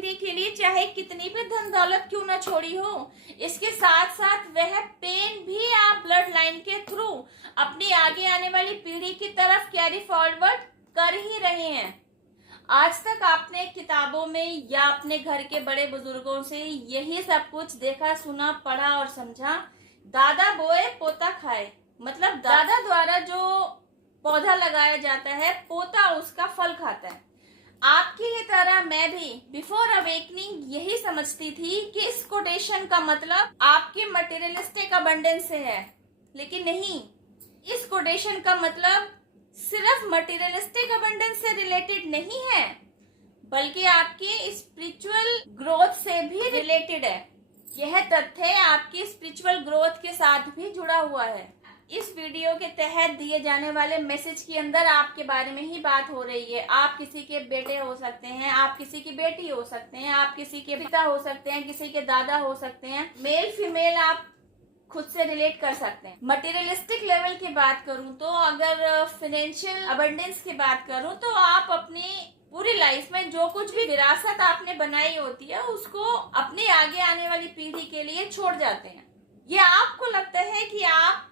पीढ़ी के लिए चाहे कितनी भी धन दौलत क्यों ना छोड़ी हो, इसके साथ साथ वह पेन भी आप ब्लड लाइन के थ्रू अपनी आगे आने वाली पीढ़ी की तरफ कैरी फॉरवर्ड कर ही रहे हैं। आज तक आपने किताबों में या अपने घर के बड़े बुजुर्गों से यही सब कुछ देखा, सुना, पढ़ा और समझा। दादा बोए पोता खाए, मतलब दादा द्वारा जो पौधा लगाया जाता है, पोता उसका फल खाता है। आपकी ही तरह मैं भी बिफोर अवेकनिंग यही समझती थी कि इस कोटेशन का मतलब आपके मटेरियलिस्टिक अबंडेंस से है, लेकिन नहीं, इस कोटेशन का मतलब सिर्फ मटेरियलिस्टिक अबंडेंस से रिलेटेड नहीं है, बल्कि आपके स्पिरिचुअल ग्रोथ से भी रिलेटेड है। यह तथ्य आपकी स्पिरिचुअल ग्रोथ के साथ भी जुड़ा हुआ है। इस वीडियो के तहत दिए जाने वाले मैसेज के अंदर आपके बारे में ही बात हो रही है। आप किसी के बेटे हो सकते हैं, आप किसी की बेटी हो सकते हैं, आप किसी के पिता हो सकते हैं, किसी के दादा हो सकते हैं, मेल फीमेल आप खुद से रिलेट कर सकते हैं। मटेरियलिस्टिक लेवल की बात करूं तो, अगर फाइनेंशियल अबंडेंस की बात करूं तो, आप अपनी पूरी लाइफ में जो कुछ भी विरासत आपने बनाई होती है उसको अपनी आगे आने वाली पीढ़ी के लिए छोड़ जाते हैं। ये आपको लगता है कि आप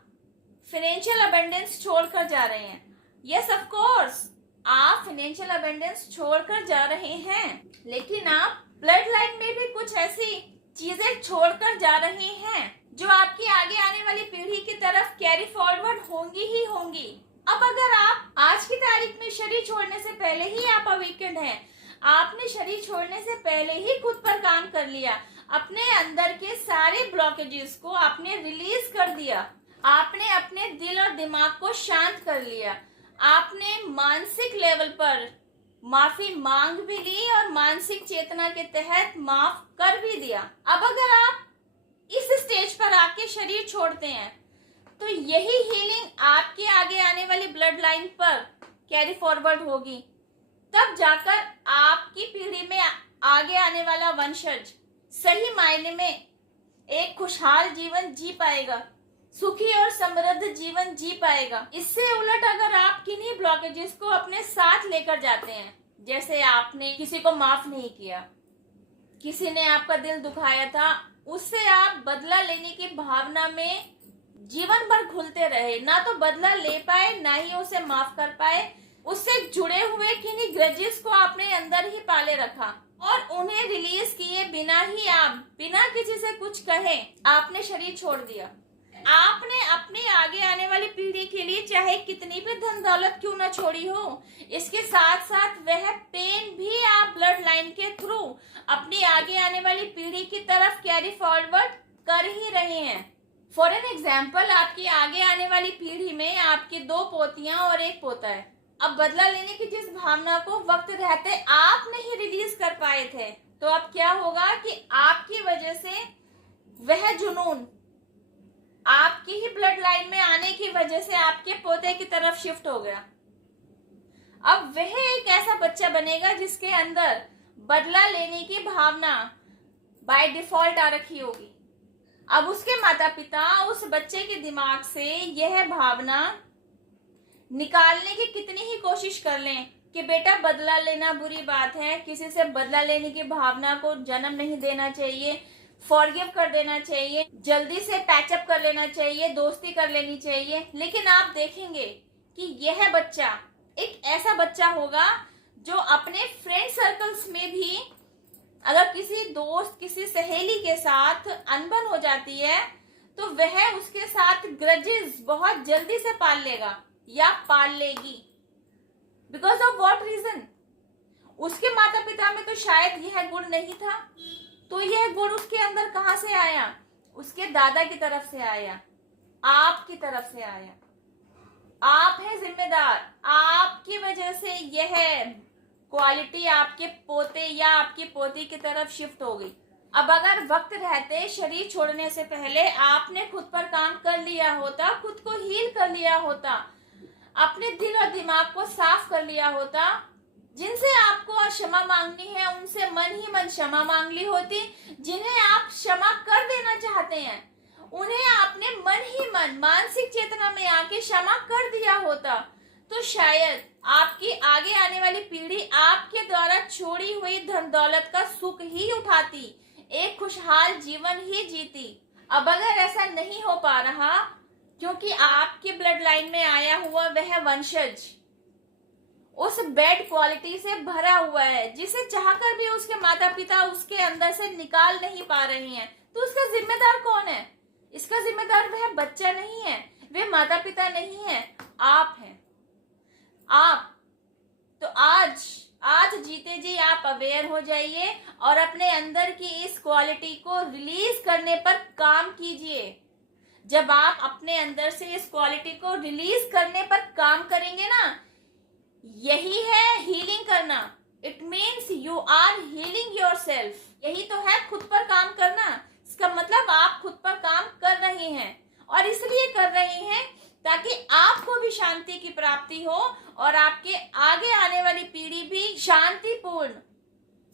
फाइनेंशियल अबंडेंस छोड़कर जा रहे हैं। यस ऑफ कोर्स, आप फाइनेंशियल अबंडेंस छोड़कर जा रहे हैं, लेकिन आप ब्लड लाइन में भी कुछ ऐसी चीजें छोड़कर जा रहे हैं जो आपकी आगे आने वाली पीढ़ी की तरफ कैरी फॉरवर्ड होंगी ही होंगी। अब अगर आप आज की तारीख में शरीर छोड़ने से पहले ही आप अवेकेंड हैं, आपने शरीर छोड़ने से पहले ही खुद पर काम कर लिया, अपने अंदर के सारे ब्लॉकेजेस को आपने रिलीज कर दिया, आपने अपने दिल और दिमाग को शांत कर लिया, आपने मानसिक लेवल पर माफी मांग भी ली और मानसिक चेतना के तहत माफ कर भी दिया। अब अगर आप इस स्टेज पर आके शरीर छोड़ते हैं तो यही हीलिंग आपके आगे आने वाली ब्लड लाइन पर कैरी फॉरवर्ड होगी। तब जाकर आपकी पीढ़ी में आगे आने वाला वंशज सही मायने में एक खुशहाल जीवन जी पाएगा, सुखी और समृद्ध जीवन जी पाएगा। इससे उलट अगर आप किन्हीं ब्लॉकेजेस को अपने साथ लेकर जाते हैं, जैसे आपने किसी को माफ नहीं किया, किसी ने आपका दिल दुखाया था, उससे आप बदला लेने की भावना में जीवन भर घुलते रहे, ना तो बदला ले पाए ना ही उसे माफ कर पाए, उससे जुड़े हुए किन्हीं ग्रजेस को आपने अंदर ही पाले रखा और उन्हें रिलीज किए बिना ही आप बिना किसी से कुछ कहे आपने शरीर छोड़ दिया। आपने अपनी आगे आने वाली पीढ़ी के लिए चाहे कितनी भी धन दौलत क्यों ना छोड़ी हो, इसके साथ साथ वह पेन भी आप ब्लड लाइन के थ्रू अपनी आगे आने वाली पीढ़ी की तरफ कैरी फॉरवर्ड कर ही रहे हैं। फॉर एन एग्जाम्पल, आपकी आगे आने वाली पीढ़ी में आपकी 2 पोतियां और 1 पोता है। अब बदला लेने की जिस भावना को वक्त रहते आप नहीं रिलीज कर पाए थे, तो अब क्या होगा कि आपकी वजह से वह जुनून आपकी ही ब्लड लाइन में आने की वजह से आपके पोते की तरफ शिफ्ट हो गया। अब वह एक ऐसा बच्चा बनेगा जिसके अंदर बदला लेने की भावना बाय डिफॉल्ट आ रखी होगी। अब उसके माता पिता उस बच्चे के दिमाग से यह भावना निकालने की कितनी ही कोशिश कर लें कि बेटा बदला लेना बुरी बात है, किसी से बदला लेने की भावना को जन्म नहीं देना चाहिए, फॉरगिव कर देना चाहिए, जल्दी से पैचअप कर लेना चाहिए, दोस्ती कर लेनी चाहिए, लेकिन आप देखेंगे कि यह बच्चा एक ऐसा बच्चा होगा जो अपने फ्रेंड सर्कल्स में भी अगर किसी दोस्त, किसी सहेली के साथ अनबन हो जाती है तो वह उसके साथ ग्रजेस बहुत जल्दी से पाल लेगा या पाल लेगी। Because of what reason? उसके माता पिता में तो शायद यह गुण नहीं था, तो यह गुण उसके अंदर कहां से आया? उसके दादा की तरफ से आया, आपकी तरफ से आया। आप हैं जिम्मेदार, आपकी वजह से यह क्वालिटी आपके पोते या आपकी पोती की तरफ शिफ्ट हो गई। अब अगर वक्त रहते शरीर छोड़ने से पहले आपने खुद पर काम कर लिया होता, खुद को हील कर लिया होता, अपने दिल और दिमाग को साफ कर लिया होता, जिनसे आपको क्षमा मांगनी है उनसे मन ही मन क्षमा मांग ली होती, जिन्हें आप क्षमा कर देना चाहते हैं उन्हें आपने मन ही मन मानसिक चेतना में आके क्षमा कर दिया होता, तो शायद आपकी आगे आने वाली पीढ़ी आपके द्वारा छोड़ी हुई धन दौलत का सुख ही उठाती, एक खुशहाल जीवन ही जीती। अब अगर ऐसा नहीं हो पा रहा क्योंकि आपके ब्लड लाइन में आया हुआ वह वंशज उस बैड क्वालिटी से भरा हुआ है, जिसे चाहकर भी उसके माता पिता उसके अंदर से निकाल नहीं पा रहे हैं, तो उसका जिम्मेदार कौन है? इसका जिम्मेदार वह बच्चा नहीं है, वे माता पिता नहीं है, आप हैं। आप तो आज जीते जी आप अवेयर हो जाइए और अपने अंदर की इस क्वालिटी को रिलीज करने पर काम कीजिए। जब आप अपने अंदर से इस क्वालिटी को रिलीज करने पर काम करेंगे ना, यही है हीलिंग करना। It means you are healing yourself. यही तो है खुद पर काम करना। इसका मतलब आप खुद पर काम कर रहे हैं, और इसलिए कर रहे हैं ताकि आपको भी शांति की प्राप्ति हो और आपके आगे आने वाली पीढ़ी भी शांतिपूर्ण,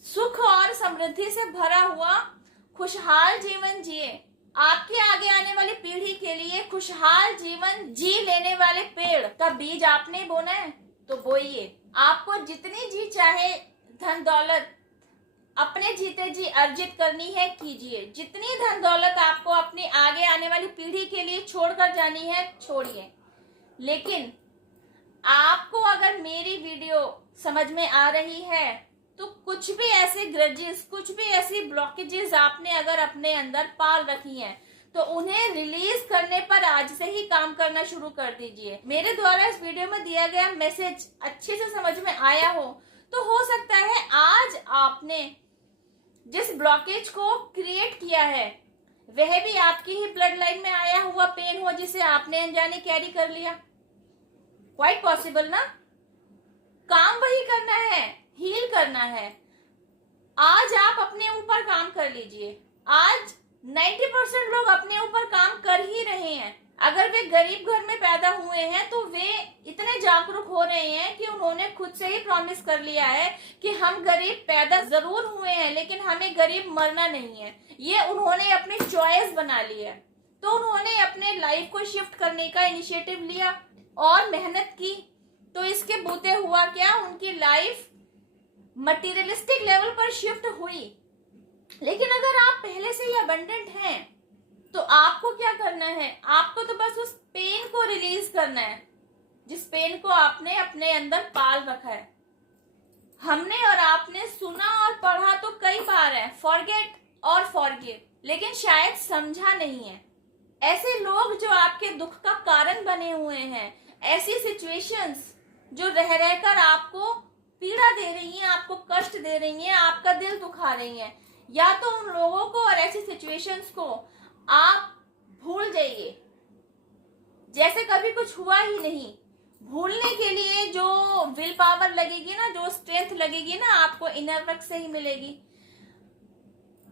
सुख और समृद्धि से भरा हुआ खुशहाल जीवन जिए। आपके आगे आने वाली पीढ़ी के लिए खुशहाल जीवन जी लेने वाले पेड़ का बीज आपने बोना है तो बोइए। आपको जितनी जी चाहे धन दौलत अपने जीते जी अर्जित करनी है, कीजिए। जितनी धन दौलत आपको अपनी आगे आने वाली पीढ़ी के लिए छोड़कर जानी है, छोड़िए। लेकिन आपको अगर मेरी वीडियो समझ में आ रही है तो कुछ भी ऐसे ग्रजेस, कुछ भी ऐसी ब्लॉकेजेस आपने अगर अपने अंदर पाल रखी हैं, तो उन्हें रिलीज करने पर आज से ही काम करना शुरू कर दीजिए। मेरे द्वारा इस वीडियो में दिया गया मैसेज अच्छे से समझ में आया हो हो सकता है आज आपने जिस ब्लॉकेज को क्रिएट किया है वह भी आपकी ही ब्लड लाइन में आया हुआ पेन हो, जिसे आपने अनजाने कैरी कर लिया। क्वाइट पॉसिबल ना। काम वही करना है, हील करना है। आज आप अपने ऊपर काम कर लीजिए। आज 90% लोग अपने ऊपर काम कर ही रहे हैं। अगर वे गरीब घर में पैदा हुए हैं तो वे इतने जागरूक हो रहे हैं कि उन्होंने खुद से ही प्रॉमिस कर लिया है कि हम गरीब पैदा जरूर हुए हैं लेकिन हमें गरीब मरना नहीं है। ये उन्होंने अपनी चॉइस बना ली है। तो उन्होंने अपने लाइफ को शिफ्ट करने का इनिशिएटिव लिया और मेहनत की। तो इसके बूते हुआ क्या, उनकी लाइफ मटेरियलिस्टिक लेवल पर शिफ्ट हुई। लेकिन अगर आप पहले से ही अबंडेंट हैं तो आपको क्या करना है? आपको तो बस उस पेन को रिलीज करना है जिस पेन को आपने अपने अंदर पाल रखा है। हमने और आपने सुना और पढ़ा तो कई बार है, फॉरगेट और फॉरगिव, लेकिन शायद समझा नहीं है। ऐसे लोग जो आपके दुख का कारण बने हुए हैं, ऐसी सिचुएशंस जो रह रहकर आपको पीड़ा दे रही हैं, आपको कष्ट दे रही हैं, आपका दिल दुखा रही हैं, या तो उन लोगों को और ऐसी सिचुएशंस को आप भूल जाइए जैसे कभी कुछ हुआ ही नहीं। भूलने के लिए जो विल पावर लगेगी ना, जो स्ट्रेंथ लगेगी ना, आपको इनर वर्क से ही मिलेगी।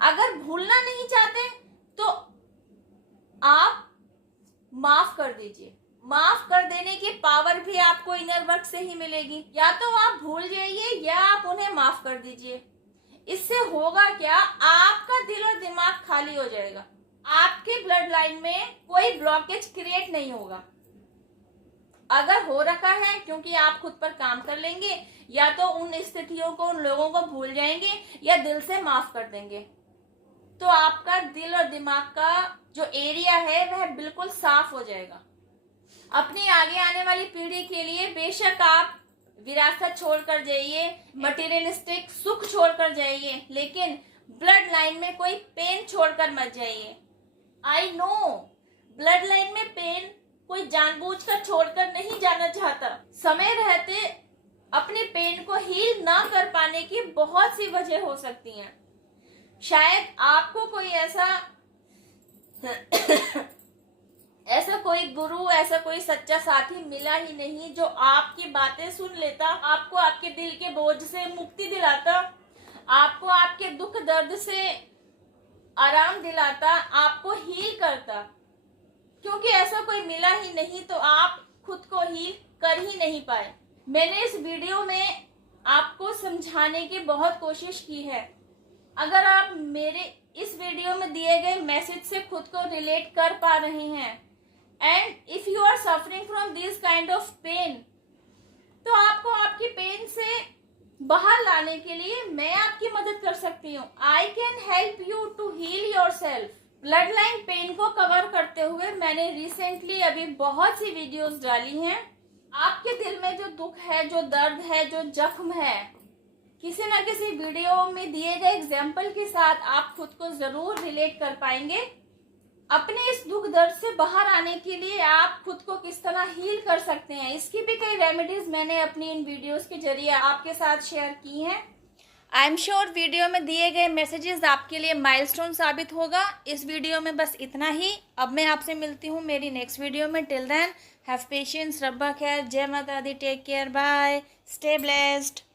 अगर भूलना नहीं चाहते तो आप माफ कर दीजिए। माफ कर देने की पावर भी आपको इनर वर्क से ही मिलेगी। या तो आप भूल जाइए या आप उन्हें माफ कर दीजिए। इससे होगा क्या, आपका दिल और दिमाग खाली हो जाएगा। आपके ब्लड लाइन में कोई ब्लॉकेज क्रिएट नहीं होगा। अगर हो रखा है क्योंकि आप खुद पर काम कर लेंगे, या तो उन स्थितियों को, उन लोगों को भूल जाएंगे या दिल से माफ कर देंगे, तो आपका दिल और दिमाग का जो एरिया है वह बिल्कुल साफ हो जाएगा। अपनी आगे आने वाली पीढ़ी के लिए बेशक आप विरासत छोड़कर जाइए, मटेरियलिस्टिक सुख छोड़कर जाइए, लेकिन ब्लड लाइन में कोई पेन छोड़कर मत जाइए। आई नो ब्लड लाइन में पेन कोई जानबूझकर छोड़कर नहीं जाना चाहता। समय रहते अपने पेन को हील ना कर पाने की बहुत सी वजह हो सकती हैं। शायद आपको कोई ऐसा कोई गुरु, ऐसा कोई सच्चा साथी मिला ही नहीं जो आपकी बातें सुन लेता, आपको आपके दिल के बोझ से मुक्ति दिलाता, आपको आपके दुख दर्द से आराम दिलाता, आपको हील करता। क्योंकि ऐसा कोई मिला ही नहीं तो आप खुद को हील कर ही नहीं पाए। मैंने इस वीडियो में आपको समझाने की बहुत कोशिश की है। अगर आप मेरे इस वीडियो में दिए गए मैसेज से खुद को रिलेट कर पा रहे हैं, and if you are suffering from this kind of pain, तो आपको आपकी पेन से बाहर लाने के लिए मैं आपकी मदद कर सकती हूँ। I can help you to heal yourself. Blood line pain को कवर करते हुए मैंने रिसेंटली अभी बहुत सी वीडियोस डाली हैं। आपके दिल में जो दुख है, जो दर्द है, जो जख्म है, किसी न किसी वीडियो में दिए गए एग्जाम्पल के साथ आप खुद को जरूर रिलेट कर पाएंगे। अपने इस दुख दर्द से बाहर आने के लिए आप खुद को किस तरह हील कर सकते हैं, इसकी भी कई रेमेडीज मैंने अपनी इन वीडियोस के जरिए आपके साथ शेयर की हैं। आई एम श्योर वीडियो में दिए गए मैसेजेस आपके लिए माइलस्टोन साबित होगा। इस वीडियो में बस इतना ही। अब मैं आपसे मिलती हूँ मेरी नेक्स्ट वीडियो में। टिल देन हैव पेशेंस, रब्बा खैर, जय माता दी, take care, bye, stay blessed.